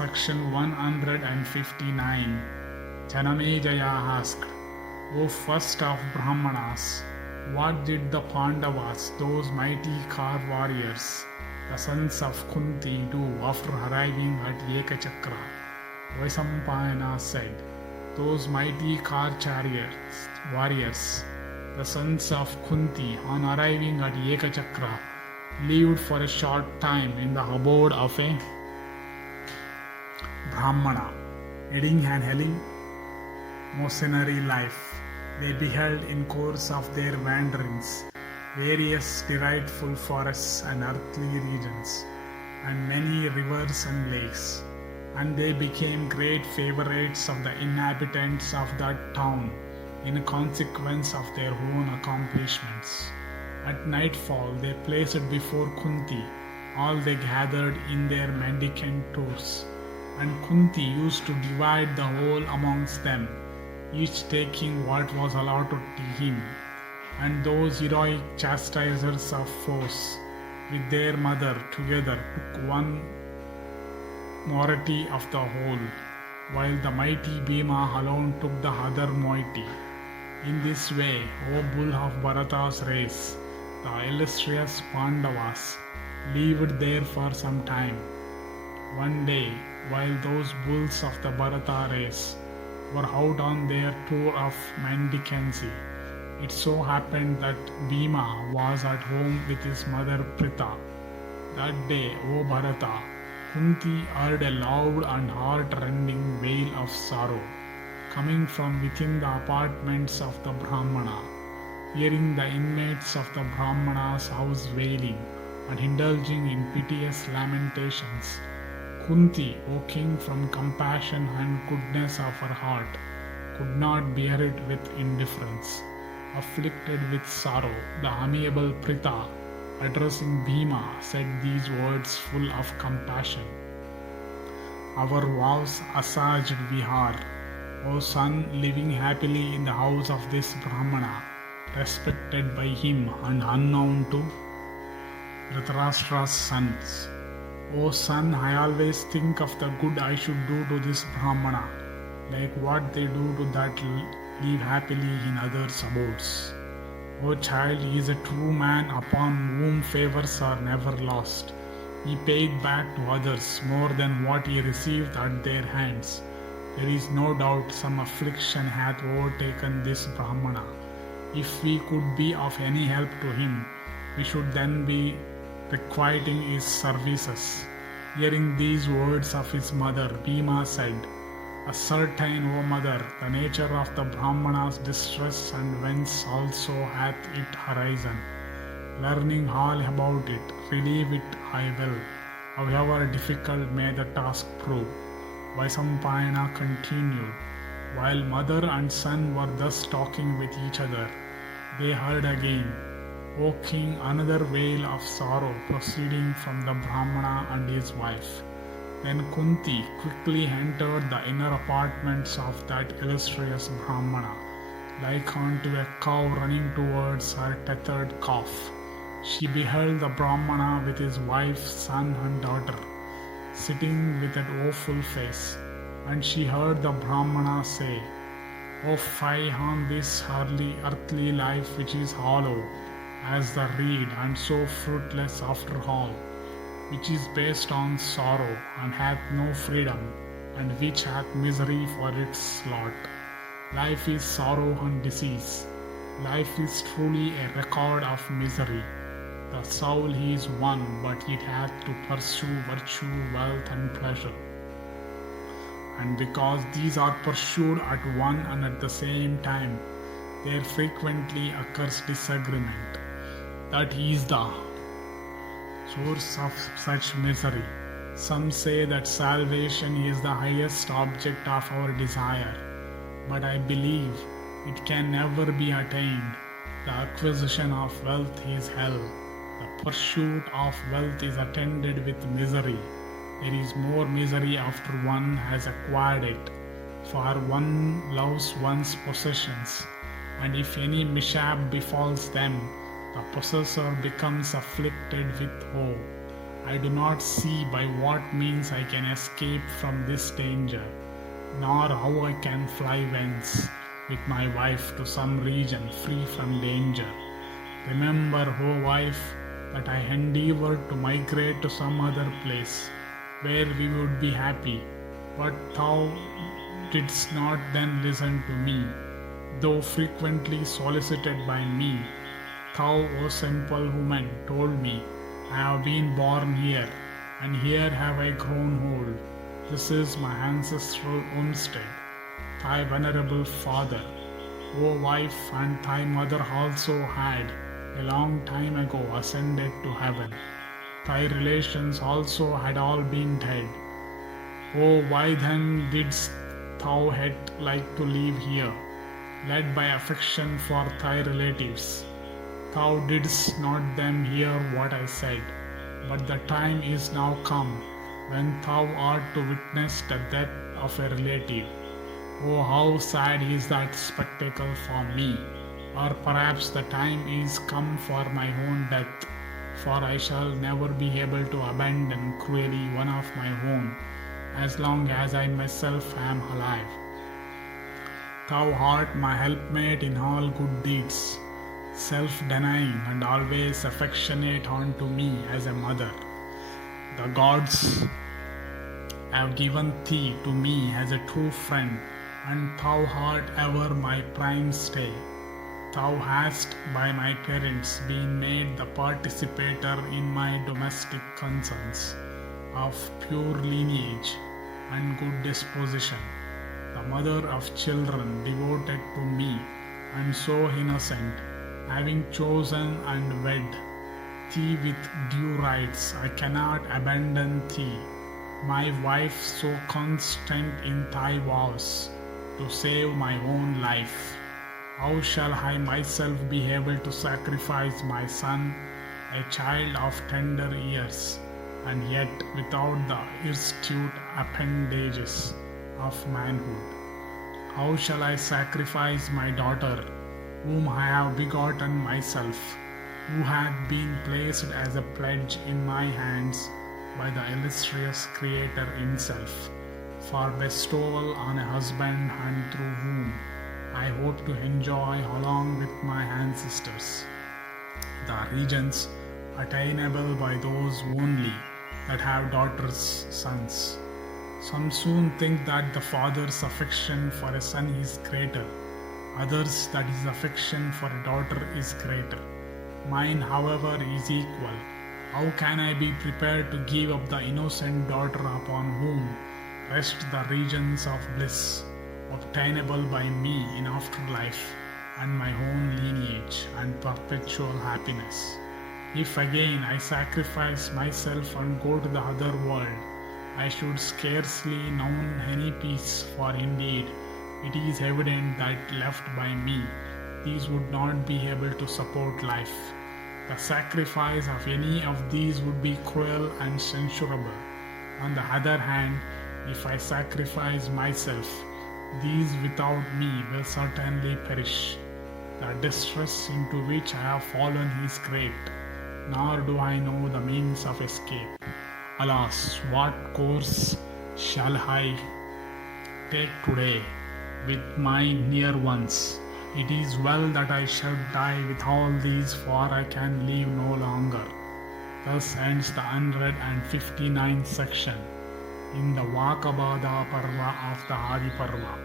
Section 159. Janamejaya asked, O first of Brahmanas, what did the Pandavas, those mighty car warriors, the sons of Kunti, do after arriving at Ekachakra? Vaisampayana said, those mighty car chariots, warriors, the sons of Kunti, on arriving at Ekachakra, lived for a short time in the abode of a Brahmana, leading an mercenary life. They beheld in course of their wanderings various delightful forests and earthly regions, and many rivers and lakes, and they became great favorites of the inhabitants of that town in consequence of their own accomplishments. At nightfall they placed before Kunti all they gathered in their mendicant tours, and Kunti used to divide the whole amongst them, each taking what was allotted to him. And those heroic chastisers of foes with their mother together took one moiety of the whole, while the mighty Bhima alone took the other moiety. In this way, O bull of Bharata's race, the illustrious Pandavas lived there for some time. One day, while those bulls of the Bharata race were out on their tour of mendicancy, it so happened that Bhima was at home with his mother Pritha. That day, O Bharata, Kunti heard a loud and heart-rending wail of sorrow coming from within the apartments of the Brahmana. Hearing the inmates of the Brahmana's house wailing and indulging in piteous lamentations, Kunti, O king, from compassion and goodness of her heart, could not bear it with indifference. Afflicted with sorrow, the amiable Pritha, addressing Bhima, said these words full of compassion. Our vows assuaged we are, O son, living happily in the house of this Brahmana, respected by him and unknown to Dhritarashtra's sons. O son, I always think of the good I should do to this Brahmana, like what they do to that live happily in others' abodes. O child, he is a true man upon whom favors are never lost. He paid back to others more than what he received at their hands. There is no doubt some affliction hath overtaken this Brahmana. If we could be of any help to him, we should then be requiting his services. Hearing these words of his mother, Bhima said, Ascertain, O mother, the nature of the Brahmana's distress and whence also hath it arisen. Learning all about it, relieve it I will, however difficult may the task prove. Vaisampayana continued. While mother and son were thus talking with each other, they heard again, O king, another wail of sorrow proceeding from the Brahmana and his wife. Then Kunti quickly entered the inner apartments of that illustrious Brahmana, like unto a cow running towards her tethered calf. She beheld the Brahmana with his wife, son and daughter, sitting with that woeful face, and she heard the Brahmana say, O fie on this earthly life which is hollow as the reed and so fruitless after all, which is based on sorrow and hath no freedom, and which hath misery for its lot. Life is sorrow and disease. Life is truly a record of misery. The soul is one, but it hath to pursue virtue, wealth, and pleasure. And because these are pursued at one and at the same time, there frequently occurs disagreement. That is the source of such misery. Some say that salvation is the highest object of our desire, but I believe it can never be attained. The acquisition of wealth is hell. The pursuit of wealth is attended with misery. There is more misery after one has acquired it, for one loves one's possessions, and if any mishap befalls them, the possessor becomes afflicted with woe, I do not see by what means I can escape from this danger, nor how I can fly thence with my wife to some region free from danger. Remember, O wife, that I endeavored to migrate to some other place where we would be happy, but thou didst not then listen to me, though frequently solicited by me. Thou, O simple woman, told me, I have been born here, and here have I grown old. This is my ancestral homestead. Thy venerable father, O wife, and thy mother also had, a long time ago, ascended to heaven. Thy relations also had all been dead. Oh, why then didst thou yet like to live here, led by affection for thy relatives? Thou didst not then hear what I said, but the time is now come when thou art to witness the death of a relative. Oh, how sad is that spectacle for me! Or perhaps the time is come for my own death, for I shall never be able to abandon cruelly one of my own, as long as I myself am alive. Thou art my helpmate in all good deeds, self-denying and always affectionate unto me as a mother. The gods have given thee to me as a true friend, and thou art ever my prime stay. Thou hast by my parents been made the participator in my domestic concerns, of pure lineage and good disposition, the mother of children devoted to me, and so innocent, having chosen and wed thee with due rights, I cannot abandon thee, my wife, so constant in thy vows, to save my own life. How shall I myself be able to sacrifice my son, a child of tender years, and yet without the hirsute appendages of manhood? How shall I sacrifice my daughter, whom I have begotten myself, who hath been placed as a pledge in my hands by the illustrious Creator Himself, for bestowal on a husband, and through whom I hope to enjoy along with my ancestors the regions attainable by those only that have daughters, sons. Some soon think that the father's affection for a son is greater, others that his affection for a daughter is greater. Mine, however, is equal. How can I be prepared to give up the innocent daughter upon whom rest the regions of bliss, obtainable by me in afterlife, and my own lineage and perpetual happiness? If again I sacrifice myself and go to the other world, I should scarcely know any peace, for indeed it is evident that left by me, these would not be able to support life. The sacrifice of any of these would be cruel and censurable. On the other hand, if I sacrifice myself, these without me will certainly perish. The distress into which I have fallen is great, nor do I know the means of escape. Alas, what course shall I take today with my near ones? It is well that I should die with all these, for I can live no longer. Thus ends the 159th section in the Vaka Badha Parva of the Adi Parva.